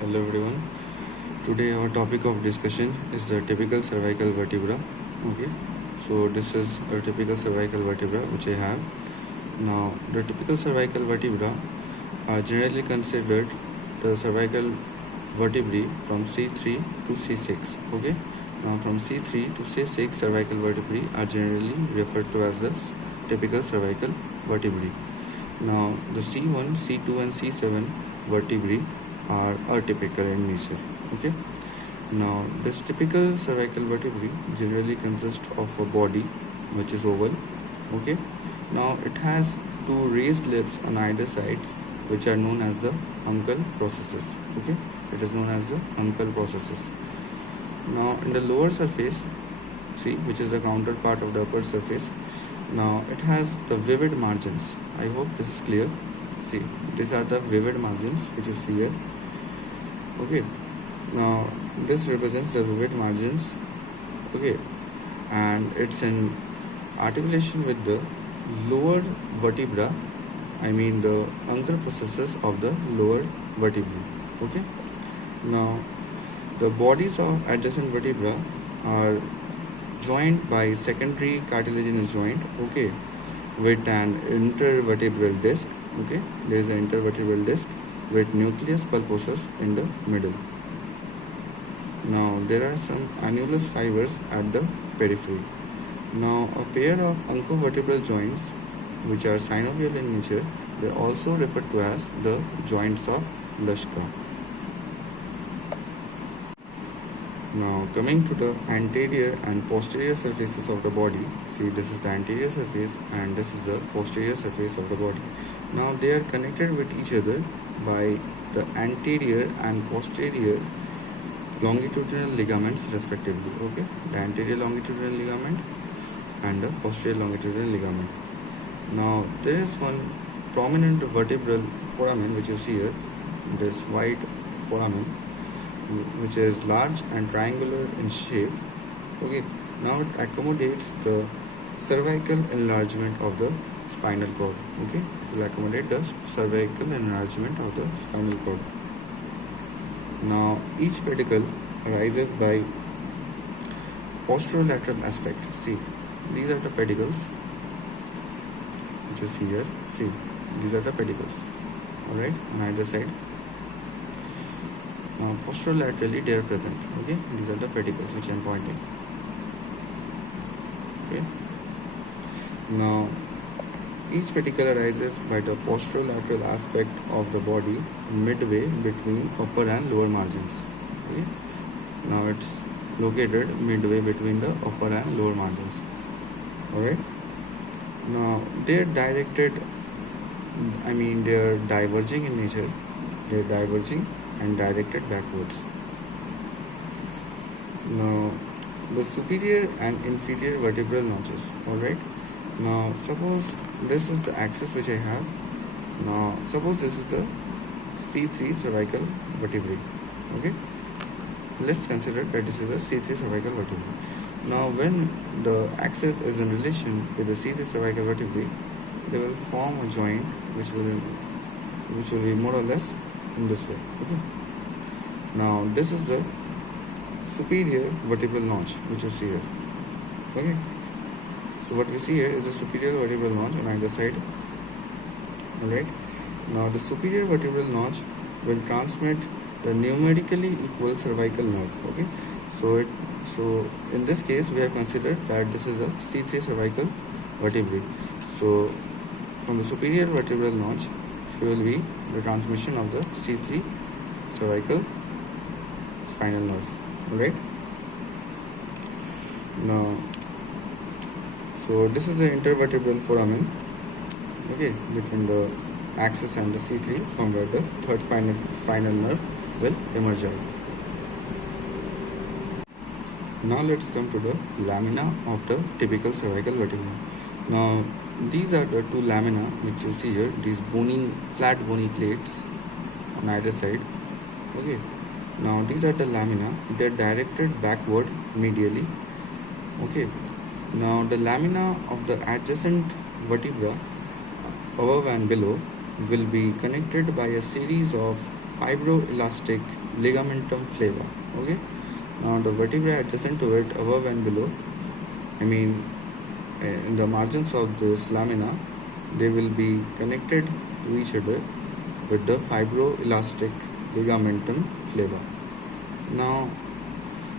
Hello everyone. Today our topic of discussion is the typical cervical vertebra. Okay, so this is a typical cervical vertebra which I have. Now the typical cervical vertebra are generally considered the cervical vertebrae from C3 to C6. Okay, now from C3 to C6 cervical vertebrae are generally referred to as the typical cervical vertebrae. Now the C1, C2 and C7 vertebrae are atypical in nature. Okay. Now this typical cervical vertebrae generally consists of a body which is oval. Okay. Now it has two raised lips on either sides which are known as the uncal processes. Okay. It is known as the uncal processes. Now in the lower surface, see, which is the counterpart of the upper surface, now it has the vivid margins. I hope this is clear. See, these are the vivid margins which you see here. Okay, now this represents the vivid margins. Okay, and it's in articulation with the lower vertebra, I mean the uncal processes of the lower vertebrae. Okay, now the bodies of adjacent vertebra are joined by secondary cartilaginous joint, okay, with an intervertebral disc. Okay, there is an intervertebral disc with nucleus pulposus in the middle. Now there are some annulus fibers at the periphery. Now a pair of uncovertebral joints which are synovial in nature, they are also referred to as the joints of Luschka. Now coming to the anterior and posterior surfaces of the body, see, this is the anterior surface and this is the posterior surface of the body. Now they are connected with each other by the anterior and posterior longitudinal ligaments respectively. Okay, the anterior longitudinal ligament and the posterior longitudinal ligament. Now there is one prominent vertebral foramen which you see here, this white foramen, which is large and triangular in shape. Okay, now it accommodates the cervical enlargement of the spinal cord. Okay, it will accommodate the cervical enlargement of the spinal cord. Now each pedicle arises by posterolateral aspect. See, these are the pedicles which is here. See, these are the pedicles. Alright, on either side. Now posterolaterally they are present. Okay, these are the pedicles which I am pointing. Okay, now each pedicle arises by the posterolateral aspect of the body midway between upper and lower margins. Okay, now it's located midway between the upper and lower margins. Alright, now they're directed, I mean they're diverging in nature. They're diverging and directed backwards. Now the superior and inferior vertebral notches. Alright, now suppose this is the axis which I have. Now suppose this is the C3 cervical vertebrae. Okay, let's consider that this is the C3 cervical vertebrae. Now when the axis is in relation with the C3 cervical vertebrae, they will form a joint which will be more or less in this way. Okay, now this is the superior vertebral notch which you see here. Okay, so what we see here is the superior vertebral notch on either side. Alright, now the superior vertebral notch will transmit the numerically equal cervical nerve. Okay, so in this case we have considered that this is a C3 cervical vertebrae. So from the superior vertebral notch will be the transmission of the C3 cervical spinal nerve. Alright, now so this is the intervertebral foramen, okay, between the axis and the C3, from where the third spinal nerve will emerge out. Now let's come to the lamina of the typical cervical vertebra. Now these are the two lamina which you see here, these flat bony plates on either side. Okay, now these are the lamina, they are directed backward medially. Okay, now the lamina of the adjacent vertebra above and below will be connected by a series of fibroelastic ligamentum flava. Okay. Now the vertebrae adjacent to it, above and below, in the margins of this lamina, they will be connected to each other with the fibroelastic ligamentum flava. Now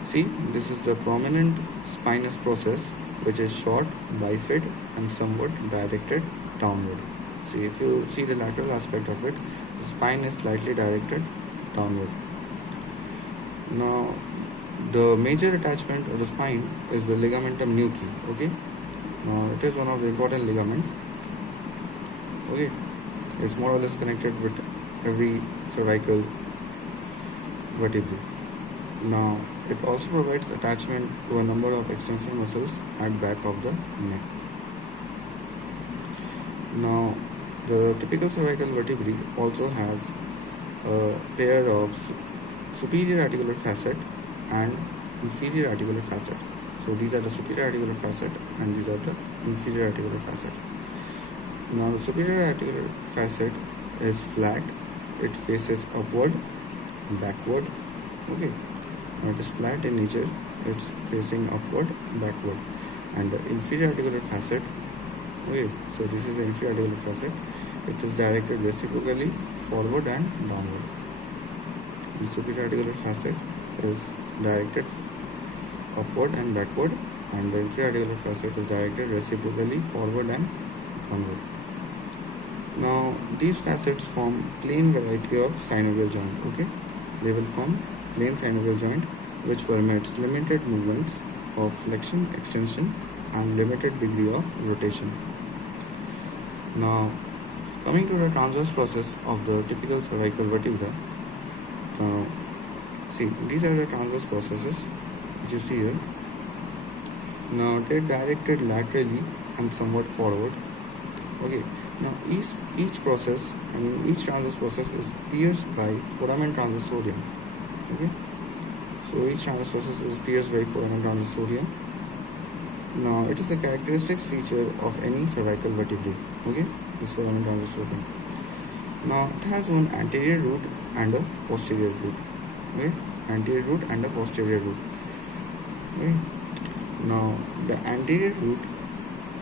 see, this is the prominent spinous process, which is short, bifid and somewhat directed downward. See, if you see the lateral aspect of it, the spine is slightly directed downward. Now the major attachment of the spine is the ligamentum nuchae. Okay. Now it is one of the important ligaments. Okay. It's more or less connected with every cervical vertebrae. Now it also provides attachment to a number of extensor muscles at back of the neck. Now the typical cervical vertebrae also has a pair of superior articular facet and inferior articular facet. So these are the superior articular facet and these are the inferior articular facet. Now the superior articular facet is flat, it faces upward, backward. Okay. Now it is flat in nature, it's facing upward, backward. And the inferior articular facet, okay, so this is the inferior articular facet, it is directed reciprocally forward and downward. The superior articular facet is directed upward and backward, and the inferior articular facet is directed reciprocally forward and downward. Now these facets form plain variety of synovial joint. Okay, they will form plain synovial joint which permits limited movements of flexion, extension and limited degree of rotation. Now coming to the transverse process of the typical cervical vertebra, see, these are the transverse processes which you see here. Now they're directed laterally and somewhat forward. Okay. Now each process, each transverse process is pierced by foramen transversorium. Okay. So each transverse process is pierced by foramen transversorium. Now it is a characteristic feature of any cervical vertebrae. Okay, this foramen transversorium. Now it has one anterior root and a posterior root. Okay, anterior root and a posterior root. Okay. Now the anterior root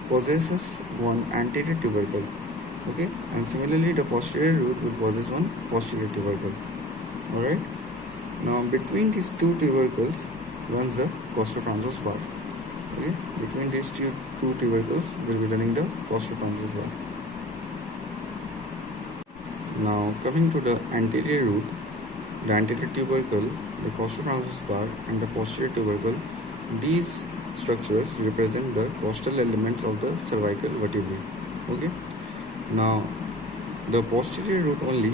possesses one anterior tubercle. Okay, and similarly the posterior root will possess one posterior tubercle. Alright. Now between these two tubercles runs the costotransverse bar. Okay, between these two tubercles will be running the costotransverse bar. Now coming to the anterior root, the anterior tubercle, the costotransverse bar and the posterior tubercle, these structures represent the costal elements of the cervical vertebrae. Okay. Now the posterior root only,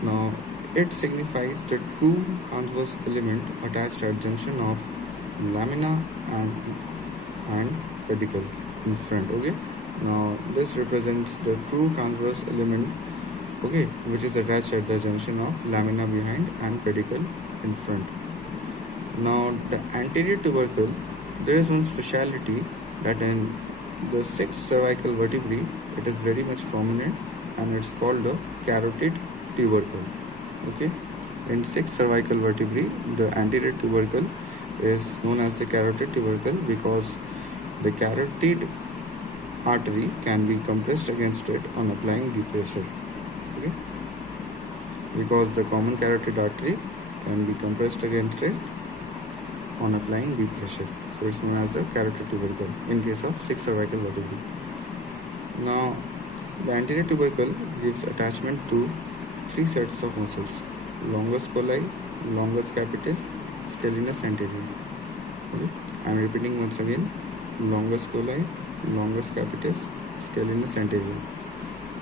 now it signifies the true transverse element attached at junction of lamina and pedicle in front. Okay. Now this represents the true transverse element, okay, which is attached at the junction of lamina behind and pedicle in front. Now the anterior tubercle, there is one speciality that in the 6 cervical vertebrae it is very much prominent, and it's called the carotid tubercle. Okay, in 6 cervical vertebrae the anterior tubercle is known as the carotid tubercle because the carotid artery can be compressed against it on applying deep pressure. Okay, because the common carotid artery can be compressed against it on applying deep pressure. So it's known as the carotid tubercle in case of 6 cervical vertebrae. Now the anterior tubercle gives attachment to 3 sets of muscles: longus colli, longus capitis, scalenus anterior. Okay, I am repeating once again: longus colli, longus capitis, scalenus anterior.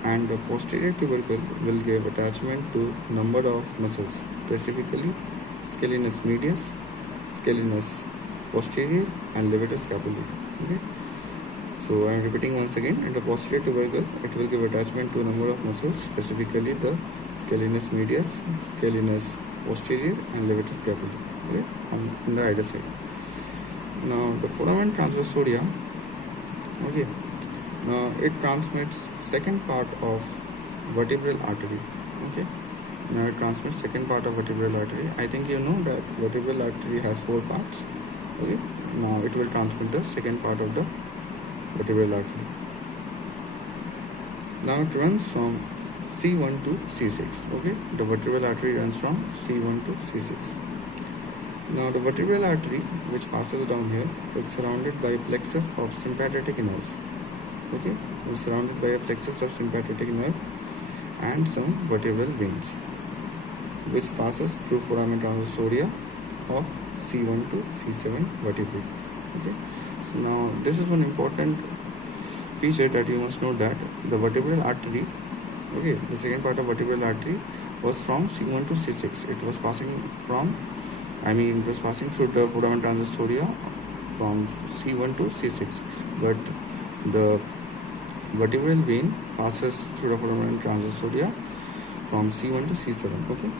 And the posterior tubercle will give attachment to number of muscles, specifically scalenus medius, scalenus posterior and levator scapulae. Okay, so I am repeating once again: in the posterior tubercle it will give attachment to a number of muscles, specifically the scalenus medius, scalenus posterior and levator scapulae. Okay, on the either side. Now the foramen transversoria, okay, it transmits second part of vertebral artery. Okay, Now it transmits second part of vertebral artery. I think you know that vertebral artery has 4 parts. Okay. Now it will transmit the second part of the vertebral artery. Now it runs from C1 to C6. Okay. The vertebral artery runs from C1 to C6. Now the vertebral artery which passes down here is surrounded by a plexus of sympathetic nerve. Okay. It is surrounded by a plexus of sympathetic nerve and some vertebral veins, which passes through foramen transversoria of C1 to C7 vertebrae. Okay. So now this is one important feature that you must know, that the vertebral artery, okay, the second part of vertebral artery was from C1 to C6. It was passing through the foramen transversoria from C1 to C6, but the vertebral vein passes through the foramen transversoria from C1 to C7, okay,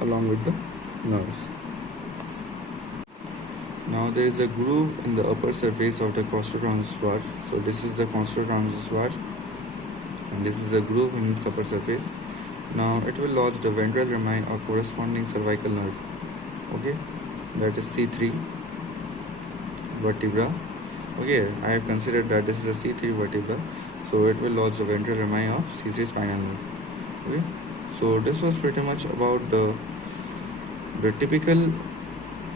along with the nerves. Now there is a groove in the upper surface of the costotransverse. So this is the costotransverse and this is the groove in its upper surface. Now it will lodge the ventral rami or corresponding cervical nerve, okay, that is C3 vertebra. Okay, I have considered that this is a C3 vertebra, so it will lodge the ventral rami of C3 spinal nerve. Okay, so this was pretty much about the typical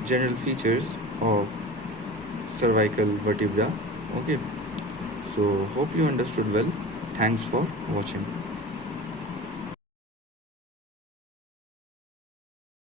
general features of cervical vertebra. Okay, so hope you understood well. Thanks for watching.